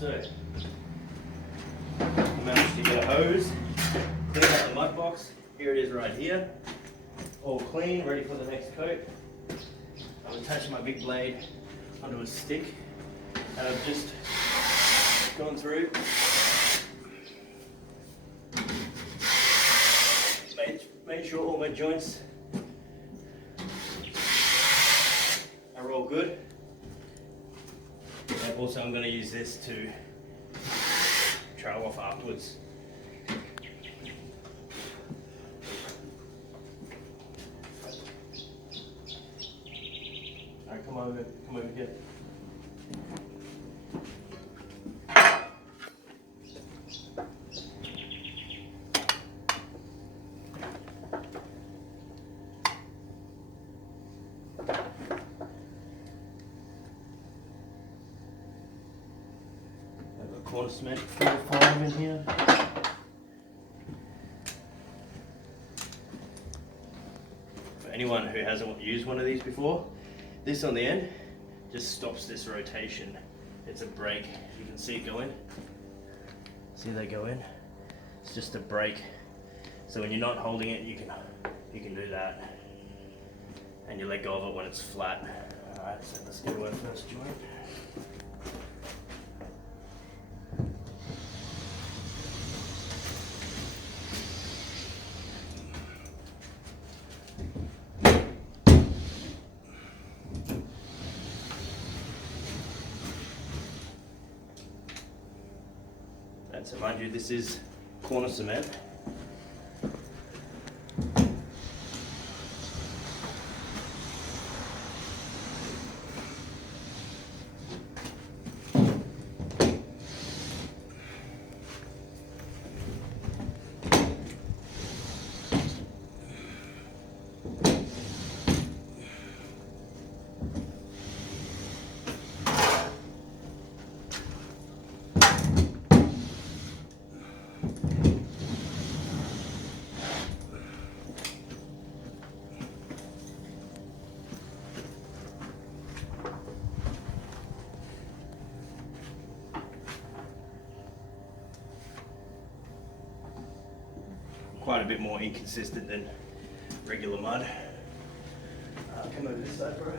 So, I managed to get a hose, clean out the mud box. Here it is right here. All clean, ready for the next coat. I've attached my big blade onto a stick and I've just gone through, made sure all my joints are all good. And also I'm going to use this to trail off afterwards. Alright, come over here. Cornice cement 4 or 5 in here. For anyone who hasn't used one of these before, this on the end just stops this rotation. It's a brake. You can see it go in. See they go in? It's just a brake. So when you're not holding it, you can do that. And you let go of it when it's flat. Alright, so let's go to our first joint. So mind you, this is cornice cement. Quite a bit more inconsistent than regular mud. Come over this side, bro.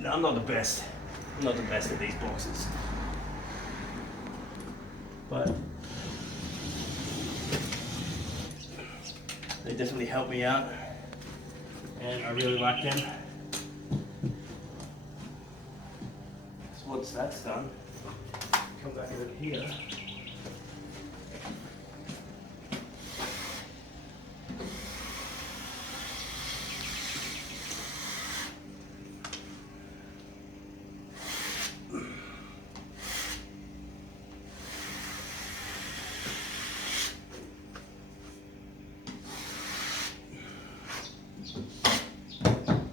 No, I'm not the best. I'm not the best at these boxes. But they definitely help me out. And I really like them. So once that's done, come back over here.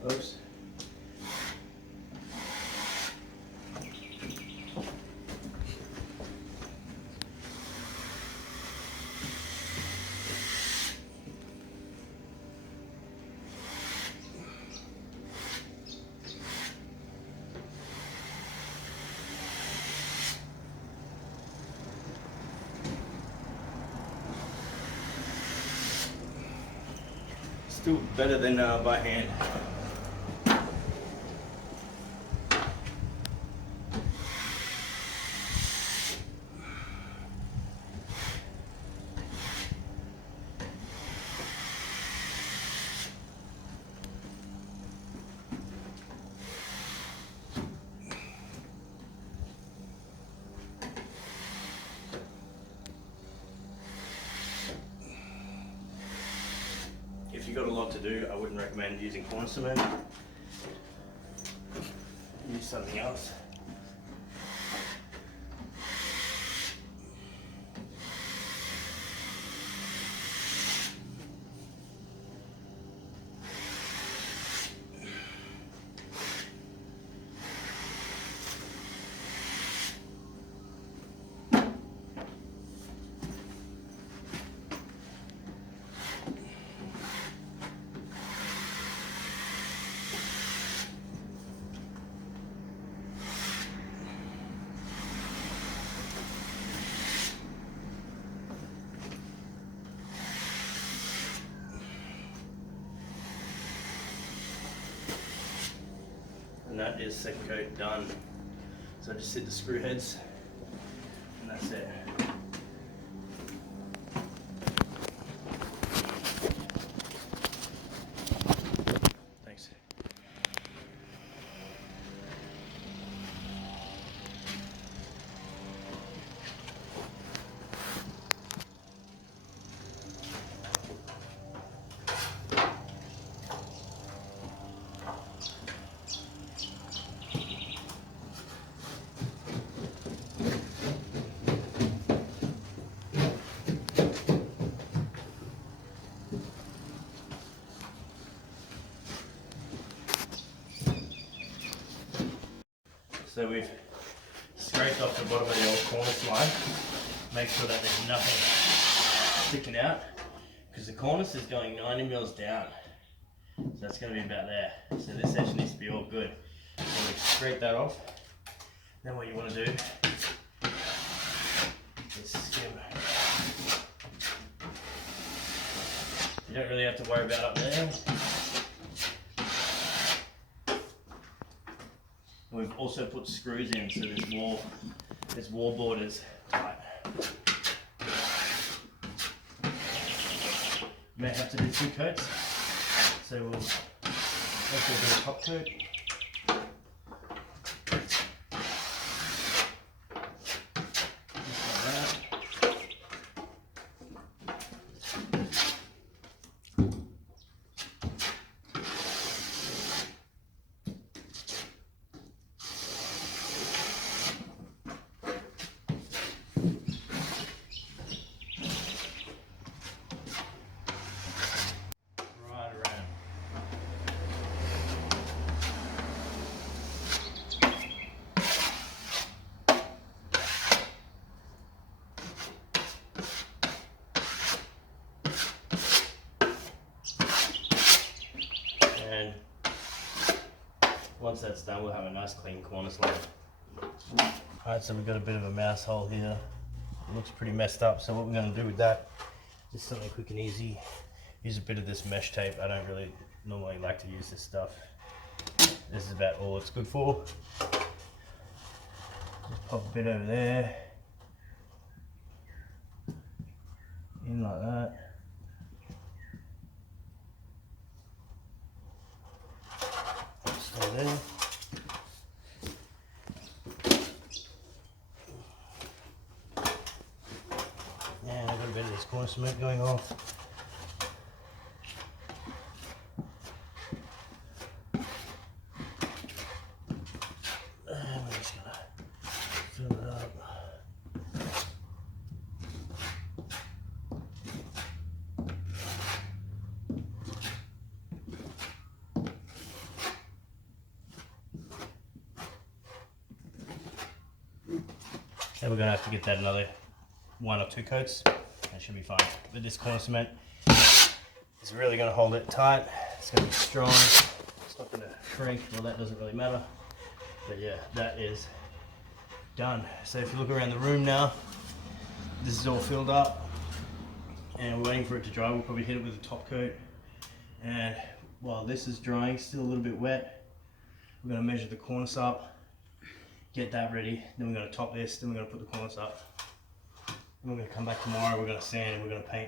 Oops. Still better than by hand. If you've got a lot to do, I wouldn't recommend using cornice cement. use something else. And that is second coat done. So I just hit the screw heads and that's it. Thanks. So we've scraped off the bottom of the old cornice line. Make sure that there's nothing sticking out, because the cornice is going 90 mils down. So that's going to be about there. So this edge needs to be all good. So we scrape that off. Then what you want to do is skim. You don't really have to worry about up there. We've also put screws in, so this wall board is tight. You may have to do 2 coats, so we'll also do a top coat. Just like that. And once that's done, we'll have a nice clean cornice line. Alright, so we've got a bit of a mouse hole here. It looks pretty messed up, so what we're going to do with that is something quick and easy. Use a bit of this mesh tape. I don't really normally like to use this stuff. This is about all it's good for. Just pop a bit over there. In like that. Stay there. And I've got a bit of this corner cement going off. And we're just gonna fill it up. And we're going to have to get that another 1 or 2 coats. That should be fine. But this corner cement is really going to hold it tight. It's going to be strong. It's not going to shrink. Well, that doesn't really matter. But yeah, that is done. So if you look around the room now, this is all filled up. And we're waiting for it to dry. We'll probably hit it with a top coat. And while this is drying, still a little bit wet, we're going to measure the cornice up. Get that ready, then we're going to top this, then we're going to put the cornice up. And we're going to come back tomorrow, we're going to sand and we're going to paint.